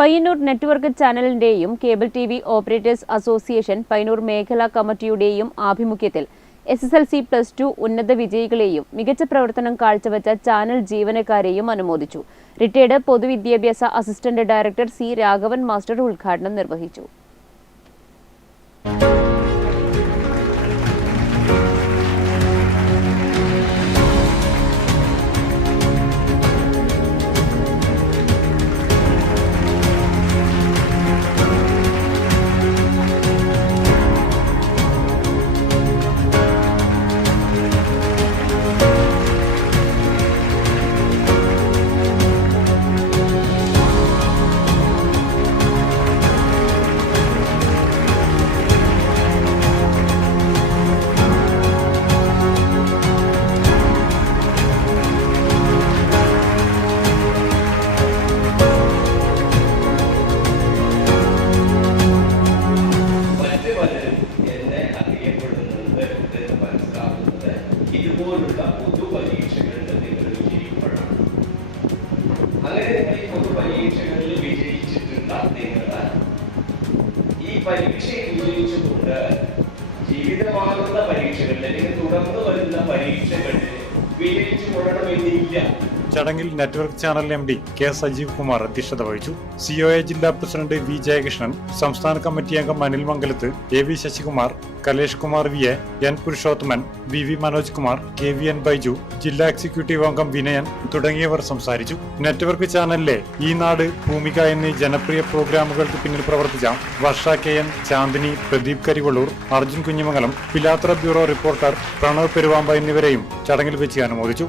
Payyanur network ചാനലിന്റെയും cable T V operators association Payyanur മേഖലാ കമ്മിറ്റിയുടെയും ആഭിമുഖ്യത്തിൽ S S L C plus two ഉന്നത വിജയികളെയും മികച്ച പ്രവർത്തനം കാഴ്ചവെച്ച ചാനൽ ജീവനക്കാരെയും അനുമോദിച്ചു. റിട്ടയർഡ് പൊതുവിദ്യാഭ്യാസ assistant director C Raghavan master ഉദ്ഘാടനം നിർവഹിച്ചു. നിങ്ങൾ ഈ ജീവിതമാകുന്ന പരീക്ഷകളിൽ അല്ലെങ്കിൽ തുടർന്ന് വരുന്ന പരീക്ഷകളിൽ വിജയിച്ചു കൊള്ളണമെന്നില്ല ചടങ്ങിൽ network channel M D K Sajeev Kumar അധ്യക്ഷത വഹിച്ചു. സിഒഎ ജില്ലാ പ്രസിഡന്റ് വി ജയകൃഷ്ണൻ സംസ്ഥാന കമ്മിറ്റി അംഗം Anil Mangalath A V Sasikumar Kalesh Kumar V A N Purushothaman V V Manoj Kumar K V N Baiju ജില്ലാ എക്സിക്യൂട്ടീവ് അംഗം വിനയൻ തുടങ്ങിയവർ സംസാരിച്ചു. Network ചാനലിലെ ഈ നാട് ഭൂമിക എന്നീ ജനപ്രിയ പ്രോഗ്രാമുകൾക്ക് പിന്നിൽ പ്രവർത്തിച്ച Varsha K N Chandini Pradeep Karivellur Arjun Kunhimangalam Pilathara bureau reporter Pranav Peruvamba എന്നിവരെയും ചടങ്ങിൽ വെച്ച് അനുമോദിച്ചു.